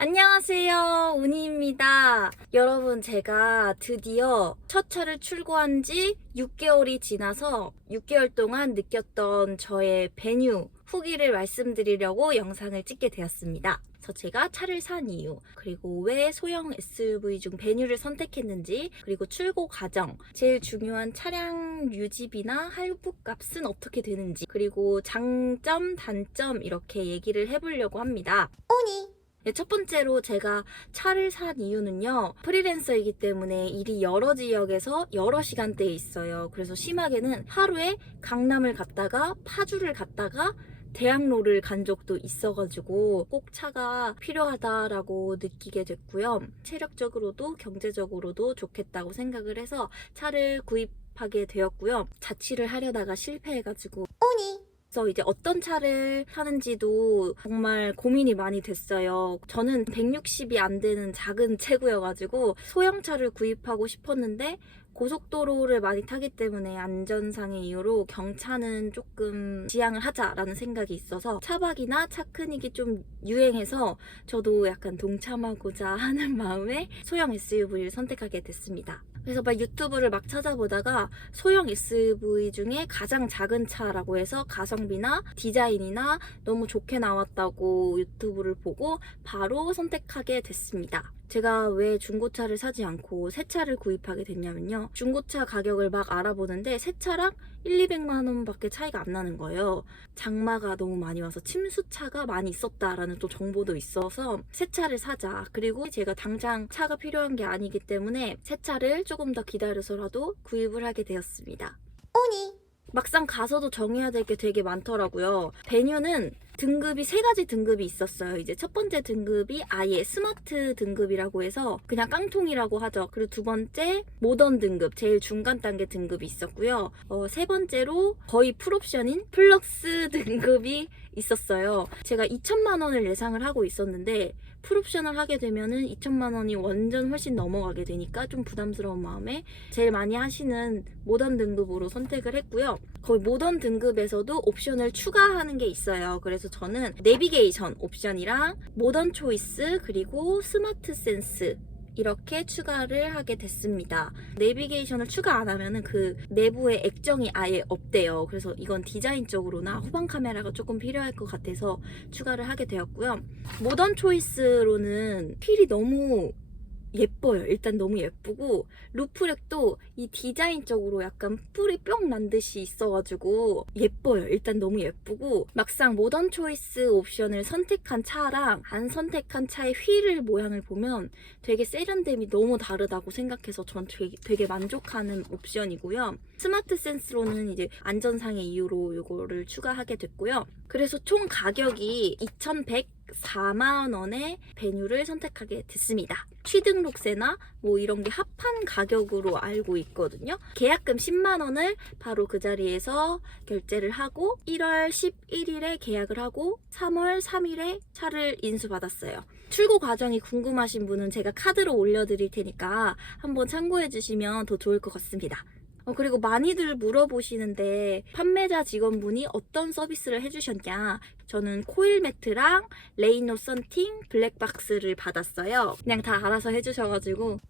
안녕하세요, 운이입니다. 여러분, 제가 드디어 첫 차를 출고한 지 6개월이 지나서 6개월 동안 느꼈던 저의 배뉴 후기를 말씀드리려고 영상을 찍게 되었습니다. 그래서 제가 차를 산 이유, 그리고 왜 소형 SUV 중 배뉴를 선택했는지, 그리고 출고 과정, 제일 중요한 차량 유지비나 할부 값은 어떻게 되는지, 그리고 장점, 단점 이렇게 얘기를 해보려고 합니다. 네, 첫 번째로 제가 차를 산 이유는요, 프리랜서이기 때문에 일이 여러 지역에서 여러 시간대에 있어요. 그래서 심하게는 하루에 강남을 갔다가 파주를 갔다가 대학로를 간 적도 있어가지고 꼭 차가 필요하다라고 느끼게 됐고요. 체력적으로도 경제적으로도 좋겠다고 생각을 해서 차를 구입하게 되었고요. 자취를 하려다가 실패해가지고 그래서 이제 어떤 차를 사는지도 정말 고민이 많이 됐어요. 저는 160이 안 되는 작은 체구여가지고 소형차를 구입하고 싶었는데 고속도로를 많이 타기 때문에 안전상의 이유로 경차는 조금 지양을 하자라는 생각이 있어서 차박이나 차 크닉이 좀 유행해서 저도 약간 동참하고자 하는 마음에 소형 SUV를 선택하게 됐습니다. 그래서 막 유튜브를 막 찾아보다가 소형 SUV 중에 가장 작은 차라고 해서 가성비나 디자인이나 너무 좋게 나왔다고 유튜브를 보고 바로 선택하게 됐습니다. 제가 왜 중고차를 사지 않고 새 차를 구입하게 됐냐면요. 중고차 가격을 막 알아보는데 새 차랑 200만 원밖에 차이가 안 나는 거예요. 장마가 너무 많이 와서 침수차가 많이 있었다라는 또 정보도 있어서 새 차를 사자. 그리고 제가 당장 차가 필요한 게 아니기 때문에 새 차를 조금 더 기다려서라도 구입을 하게 되었습니다. 막상 가서도 정해야 될 게 되게 많더라고요. 배뉴는 등급이 3가지 등급이 있었어요. 이제 첫 번째 등급이 아예 스마트 등급이라고 해서 그냥 깡통이라고 하죠. 그리고 두 번째 모던 등급, 제일 중간 단계 등급이 있었고요. 세 번째로 거의 풀옵션인 플럭스 등급이 있었어요. 제가 2천만 원을 예상을 하고 있었는데 풀옵션을 하게 되면은 2천만 원이 완전 훨씬 넘어가게 되니까 좀 부담스러운 마음에 제일 많이 하시는 모던 등급으로 선택을 했고요. 거의 모던 등급에서도 옵션을 추가하는 게 있어요. 그래서 저는 내비게이션 옵션이랑 모던 초이스 그리고 스마트 센스 이렇게 추가를 하게 됐습니다. 내비게이션을 추가 안 하면은 그 내부에 액정이 아예 없대요. 그래서 이건 디자인적으로나 후방 카메라가 조금 필요할 것 같아서 추가를 하게 되었고요. 모던 초이스로는 휠이 너무 예뻐요. 일단 너무 예쁘고 루프렉도 이 디자인적으로 약간 뿔이 뿅 난 듯이 있어가지고 예뻐요. 일단 너무 예쁘고 막상 모던 초이스 옵션을 선택한 차랑 안 선택한 차의 휠을 모양을 보면 되게 세련됨이 너무 다르다고 생각해서 전 되게 만족하는 옵션이고요. 스마트 센스로는 이제 안전상의 이유로 이거를 추가하게 됐고요. 그래서 총 가격이 2,104만 원의 배뉴를 선택하게 됐습니다. 취등록세나 뭐 이런 게 합한 가격으로 알고 있거든요. 계약금 10만 원을 바로 그 자리에서 결제를 하고 1월 11일에 계약을 하고 3월 3일에 차를 인수받았어요. 출고 과정이 궁금하신 분은 제가 카드로 올려드릴 테니까 한번 참고해 주시면 더 좋을 것 같습니다. 그리고 많이들 물어보시는데 판매자 직원분이 어떤 서비스를 해주셨냐. 저는 코일 매트랑 레이노 썬팅 블랙박스를 받았어요. 그냥 다 알아서 해주셔가지고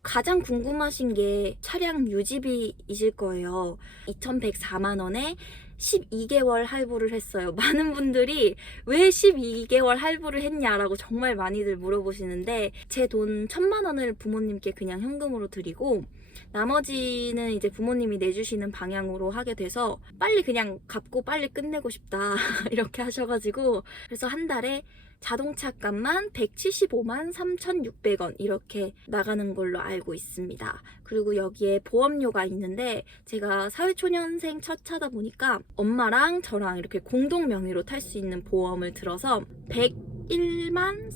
가장 궁금하신 게 차량 유지비이실 거예요. 2,104만 원에 12개월 할부를 했어요. 많은 분들이 왜 12개월 할부를 했냐라고 정말 많이들 물어보시는데 제 돈 1,000만 원을 부모님께 그냥 현금으로 드리고 나머지는 이제 부모님이 내주시는 방향으로 하게 돼서 빨리 그냥 갚고 빨리 끝내고 싶다 이렇게 하셔가지고 그래서 한 달에 자동차 값만 175만 3,600원 이렇게 나가는 걸로 알고 있습니다. 그리고 여기에 보험료가 있는데 제가 사회초년생 첫 차다 보니까 엄마랑 저랑 이렇게 공동 명의로 탈 수 있는 보험을 들어서 101만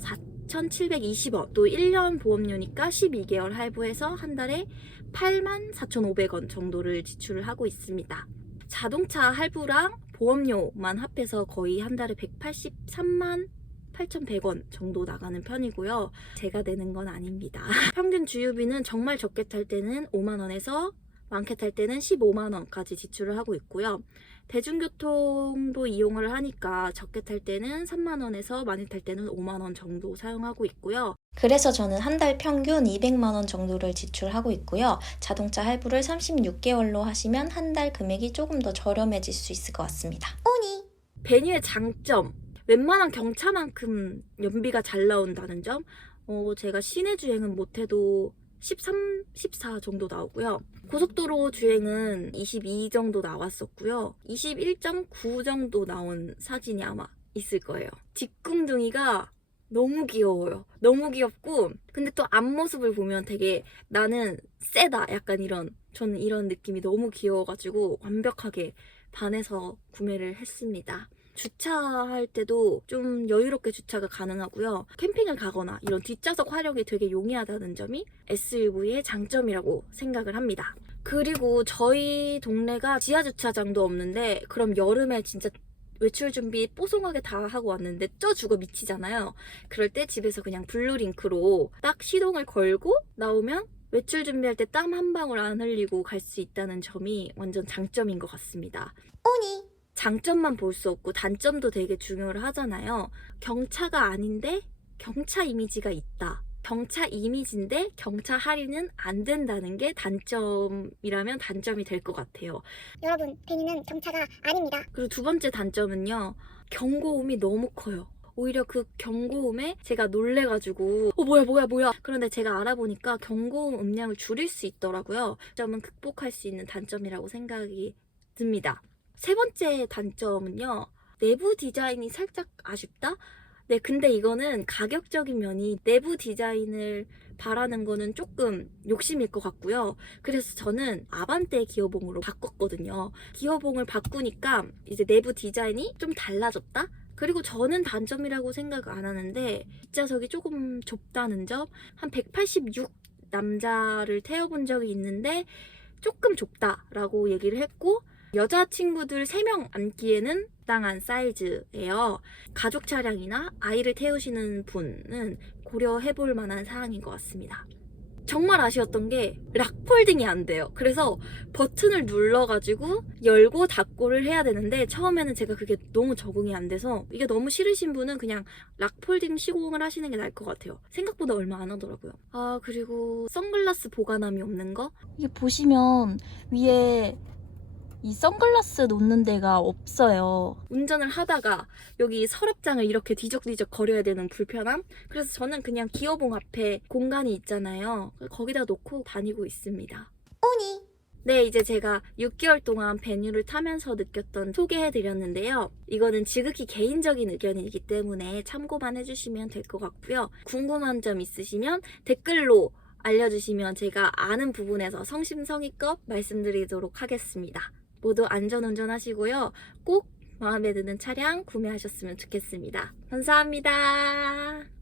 4,720원 또 1년 보험료니까 12개월 할부해서 한 달에 84,500원 정도를 지출을 하고 있습니다. 자동차 할부랑 보험료만 합해서 거의 한 달에 183만 8,100원 정도 나가는 편이고요. 제가 내는 건 아닙니다. 평균 주유비는 정말 적게 탈 때는 5만 원에서 많게 탈 때는 15만 원까지 지출을 하고 있고요. 대중교통도 이용을 하니까 적게 탈 때는 3만 원에서 많이 탈 때는 5만 원 정도 사용하고 있고요. 그래서 저는 한 달 평균 200만 원 정도를 지출하고 있고요. 자동차 할부를 36개월로 하시면 한 달 금액이 조금 더 저렴해질 수 있을 것 같습니다. 오니! 베뉴의 장점, 웬만한 경차만큼 연비가 잘 나온다는 점. 제가 시내 주행은 못해도 13, 14 정도 나오고요. 고속도로 주행은 22 정도 나왔었고요. 21.9 정도 나온 사진이 아마 있을 거예요. 뒷궁둥이가 너무 귀여워요. 너무 귀엽고, 근데 또 앞모습을 보면 되게 나는 세다. 약간 저는 이런 느낌이 너무 귀여워가지고 완벽하게 반해서 구매를 했습니다. 주차할 때도 좀 여유롭게 주차가 가능하고요. 캠핑을 가거나 이런 뒷좌석 활용이 되게 용이하다는 점이 SUV의 장점이라고 생각을 합니다. 그리고 저희 동네가 지하 주차장도 없는데, 그럼 여름에 진짜 외출 준비 뽀송하게 다 하고 왔는데 쪄 죽어 미치잖아요. 그럴 때 집에서 그냥 블루링크로 딱 시동을 걸고 나오면 외출 준비할 때 땀 한 방울 안 흘리고 갈 수 있다는 점이 완전 장점인 것 같습니다. 오니! 장점만 볼 수 없고 단점도 되게 중요를 하잖아요. 경차가 아닌데 경차 이미지가 있다. 경차 이미지인데 경차 할인은 안 된다는 게 단점이라면 단점이 될 것 같아요. 여러분, 베니는 경차가 아닙니다. 그리고 두 번째 단점은요. 경고음이 너무 커요. 오히려 그 경고음에 제가 놀래가지고 뭐야. 그런데 제가 알아보니까 경고음 음량을 줄일 수 있더라고요. 점은 극복할 수 있는 단점이라고 생각이 듭니다. 세 번째 단점은요. 내부 디자인이 살짝 아쉽다? 네, 근데 이거는 가격적인 면이 내부 디자인을 바라는 거는 조금 욕심일 것 같고요. 그래서 저는 아반떼 기어봉으로 바꿨거든요. 기어봉을 바꾸니까 이제 내부 디자인이 좀 달라졌다? 그리고 저는 단점이라고 생각 안 하는데 뒷좌석이 조금 좁다는 점. 한 186 남자를 태워본 적이 있는데 조금 좁다라고 얘기를 했고, 여자친구들 3명 앉기에는 적당한 사이즈예요. 가족 차량이나 아이를 태우시는 분은 고려해볼 만한 사항인 것 같습니다. 정말 아쉬웠던 게 락폴딩이 안 돼요. 그래서 버튼을 눌러가지고 열고 닫고를 해야 되는데 처음에는 제가 그게 너무 적응이 안 돼서, 이게 너무 싫으신 분은 그냥 락폴딩 시공을 하시는 게 나을 것 같아요. 생각보다 얼마 안 하더라고요. 아, 그리고 선글라스 보관함이 없는 거? 이게 보시면 위에 이 선글라스 놓는 데가 없어요. 운전을 하다가 여기 서랍장을 이렇게 뒤적뒤적 거려야 되는 불편함? 그래서 저는 그냥 기어봉 앞에 공간이 있잖아요. 거기다 놓고 다니고 있습니다. 오니! 네, 이제 제가 6개월 동안 베뉴를 타면서 느꼈던 소개해드렸는데요. 이거는 지극히 개인적인 의견이기 때문에 참고만 해주시면 될 것 같고요. 궁금한 점 있으시면 댓글로 알려주시면 제가 아는 부분에서 성심성의껏 말씀드리도록 하겠습니다. 모두 안전운전 하시고요. 꼭 마음에 드는 차량 구매하셨으면 좋겠습니다. 감사합니다.